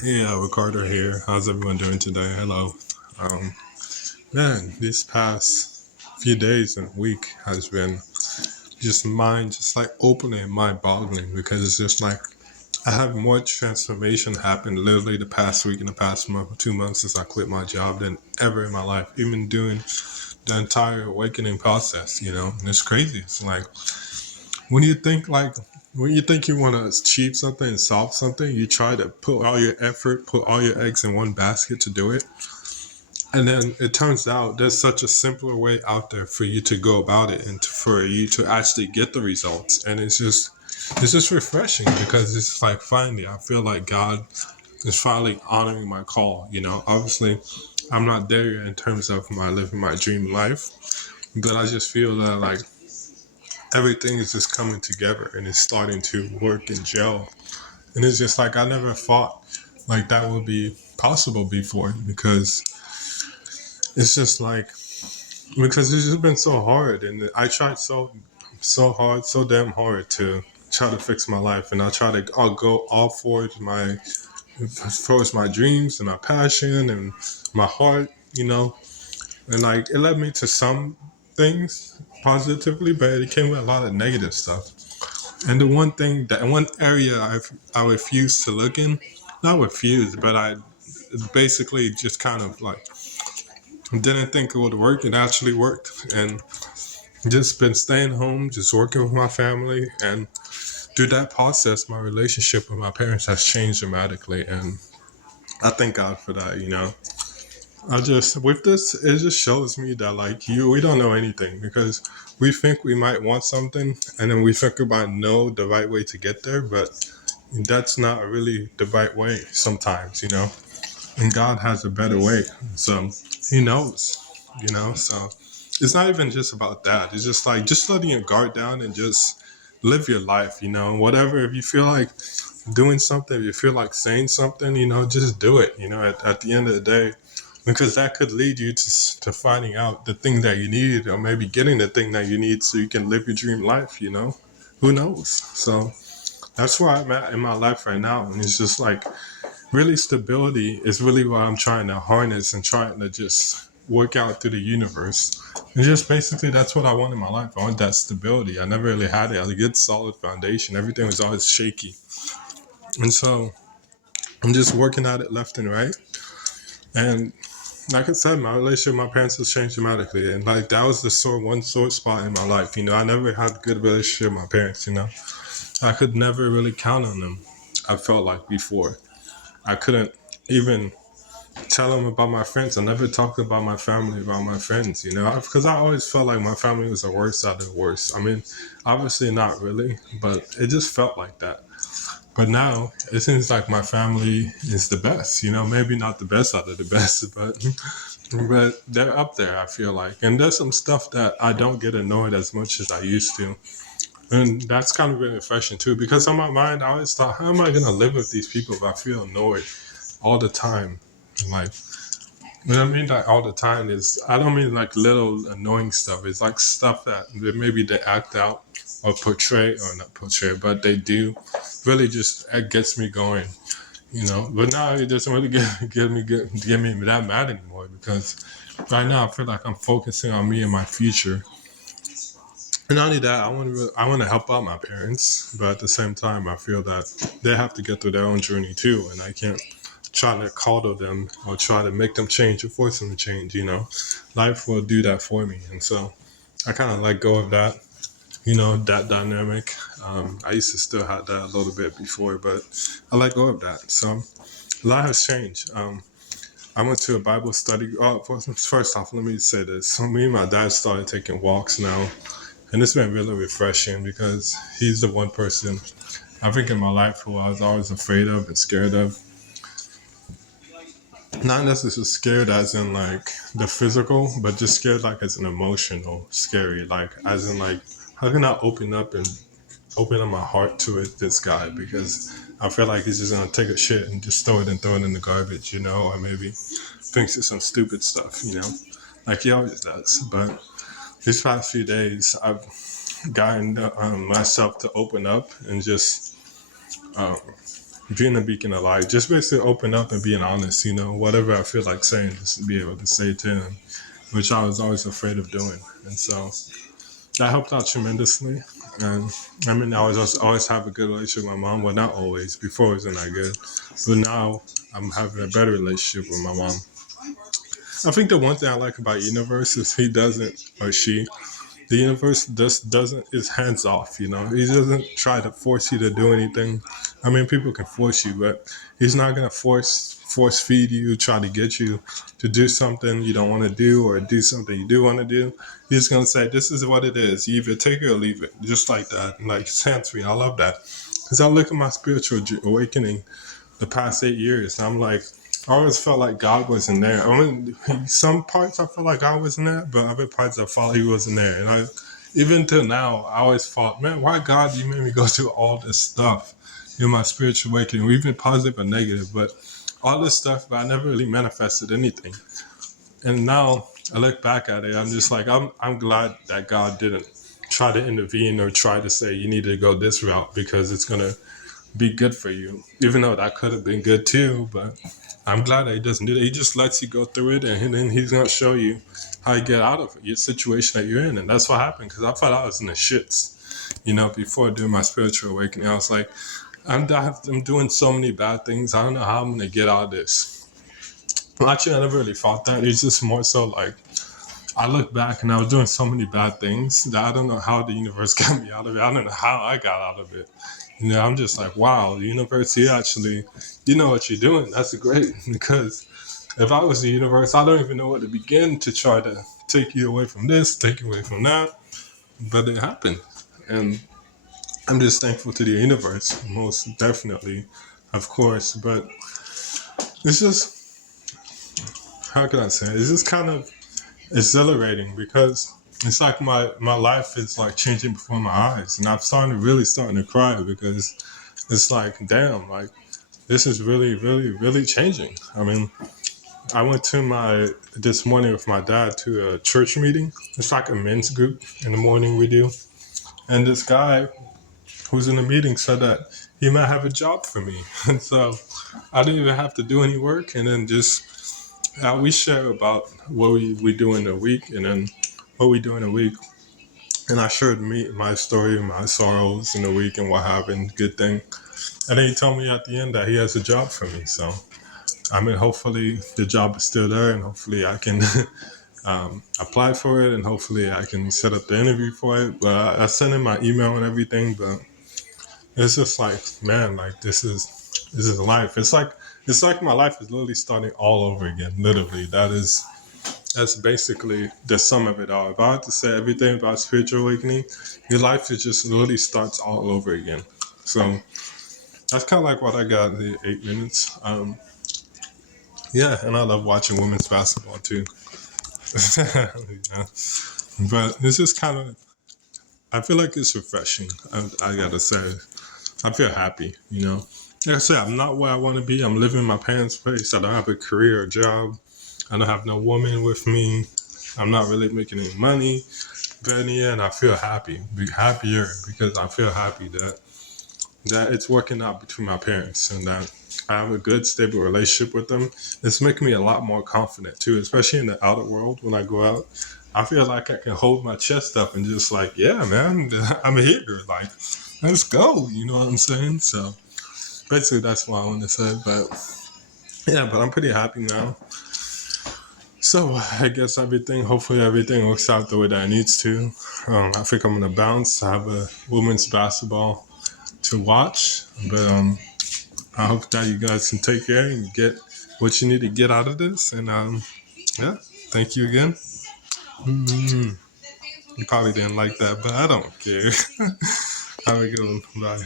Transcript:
Hey, Ricardo here. How's everyone doing today? Hello. Um, Man, these past few days and week has been just like opening, mind boggling because it's just like I have more transformation happen literally the past week and the past month, 2 months since I quit my job than ever in my life, even doing the entire awakening process, And it's crazy. It's like when you think like when you think you want to achieve something and solve something, you try to put all your effort, put all your eggs in one basket to do it. And then it turns out there's such a simpler way out there for you to go about it and for you to actually get the results. And it's just refreshing because it's like finally I feel like God is finally honoring my call. Obviously I'm not there yet in terms of my living my dream life, but I just feel that like everything is just coming together and it's starting to work and gel. And it's just like I never thought like that would be possible before because it's just like because it's just been so hard and I tried so hard, so damn hard to try to fix my life, and I'll go all towards my dreams and my passion and my heart, and like it led me to some things positively, but it came with a lot of negative stuff. And the one area I refused to look in, not refused, but I basically just kind of like didn't think it would work. It actually worked, and just been staying home, just working with my family, and through that process, my relationship with my parents has changed dramatically, and I thank God for that. I just with this, it just shows me that like we don't know anything because we think we might want something, and then we think we might know the right way to get there, but that's not really the right way sometimes. And God has a better way, so He knows. So it's not even just about that. It's just like just letting your guard down and just live your life. Whatever. If you feel like doing something, if you feel like saying something, just do it. At the end of the day, because that could lead you to finding out the thing that you need, or maybe getting the thing that you need, so you can live your dream life. Who knows? So that's where I'm at in my life right now, and it's just like really stability is really what I'm trying to harness and trying to just work out through the universe. And just basically that's what I want in my life. I want that stability. I never really had it. I had a good solid foundation. Everything was always shaky. And so I'm just working at it left and right. And like I said, my relationship with my parents has changed dramatically. And like that was the one sore spot in my life. I never had a good relationship with my parents. I could never really count on them. I felt like before. I couldn't even tell them about my friends. I never talked about my family, about my friends, because I always felt like my family was the worst out of the worst. I mean, obviously not really, but it just felt like that. But now it seems like my family is the best, maybe not the best out of the best, but they're up there, I feel like. And there's some stuff that I don't get annoyed as much as I used to. And that's kind of been refreshing too, because on my mind, I always thought, how am I going to live with these people if I feel annoyed all the time? Like, what I mean like all the time is I don't mean like little annoying stuff. It's like stuff that maybe they act out or portray or not portray, but they do really just it gets me going. But now it doesn't really get me that mad anymore because right now I feel like I'm focusing on me and my future. And not only that, I want to help out my parents, but at the same time, I feel that they have to get through their own journey too, and I can't try to coddle them or try to make them change or force them to change. Life will do that for me, and so I kind of let go of that. That dynamic. I used to still have that a little bit before, but I let go of that. So a lot has changed. I went to a Bible study. Oh, first off, let me say this. So me and my dad started taking walks now, and it's been really refreshing because he's the one person I think in my life who I was always afraid of and scared of. Not necessarily scared as in like the physical, but just scared like as an emotional scary, like as in like how can I open up my heart to this guy because I feel like he's just gonna take a shit and just throw it in the garbage, or maybe thinks it's some stupid stuff, like he always does. But these past few days, I've gotten myself to open up and just being a beacon of light, just basically open up and being honest, whatever I feel like saying, just be able to say to him, which I was always afraid of doing. And so that helped out tremendously. And I mean, I was always have a good relationship with my mom. Well, not always. Before it wasn't that good, but now I'm having a better relationship with my mom. I think the one thing I like about Universe is he doesn't, or she, the universe just doesn't, is hands off. He doesn't try to force you to do anything. I mean, people can force you, but he's not gonna force feed you, try to get you to do something you don't want to do or do something you do want to do. He's gonna say, this is what it is. You either take it or leave it, just like that. Like, it's hands free. I love that, because I look at my spiritual awakening the past 8 years, and I'm like, I always felt like God wasn't there. I mean, some parts I felt like God wasn't there, but other parts I felt He wasn't there. And even till now, I always thought, man, why God, you made me go through all this stuff in my spiritual awakening, even positive or negative, but all this stuff, but I never really manifested anything. And now I look back at it, I'm just like, I'm glad that God didn't try to intervene or try to say you need to go this route because it's gonna be good for you, even though that could have been good too. But I'm glad that he doesn't do that. He just lets you go through it, and then he's gonna show you how you get out of it, your situation that you're in. And that's what happened, because I thought I was in the shits, before doing my spiritual awakening. I was like, I'm doing so many bad things. I don't know how I'm gonna get out of this. Well, actually, I never really thought that. It's just more so like, I look back and I was doing so many bad things that I don't know how the universe got me out of it. I don't know how I got out of it. I'm just like, wow, the universe, you know what you're doing. That's great. Because if I was the universe, I don't even know where to begin to try to take you away from this, take you away from that. But it happened. And I'm just thankful to the universe, most definitely, of course. But it's just, how can I say it? It's just kind of exhilarating, because it's like my life is like changing before my eyes. And I'm starting to cry, because it's like, damn, like, this is really, really, really changing. I mean, I went this morning with my dad to a church meeting. It's like a men's group in the morning we do. And this guy who's in the meeting said that he might have a job for me. And so I didn't even have to do any work. And then just, we share about what we do in a week, and then what we do in a week. And I shared my story, my sorrows in the week and what happened, good thing. And then he told me at the end that he has a job for me. So, I mean, hopefully the job is still there, and hopefully I can apply for it, and hopefully I can set up the interview for it. But I sent him my email and everything. But it's just like, man, like, this is life. It's like my life is literally starting all over again. Literally, that's basically the sum of it all. If I had to say everything about spiritual awakening, your life is just literally starts all over again. So that's kind of like what I got in the 8 minutes. Yeah, and I love watching women's basketball too. Yeah. But it's just kind of, I feel like it's refreshing. I gotta say, I feel happy. Like I said, I'm not where I want to be. I'm living in my parents' place. I don't have a career or job. I don't have no woman with me. I'm not really making any money. But in the end, I feel happier, because I feel happy that it's working out between my parents, and that I have a good, stable relationship with them. It's making me a lot more confident too, especially in the outer world when I go out. I feel like I can hold my chest up and just like, yeah, man, I'm here. Like, let's go. You know what I'm saying? So basically, that's what I want to say. But yeah, but I'm pretty happy now. So I guess hopefully everything works out the way that it needs to. I think I'm gonna bounce. I have a women's basketball to watch, but I hope that you guys can take care and get what you need to get out of this. And yeah, thank you again. Mm-hmm. You probably didn't like that, but I don't care. Have a good one. Bye.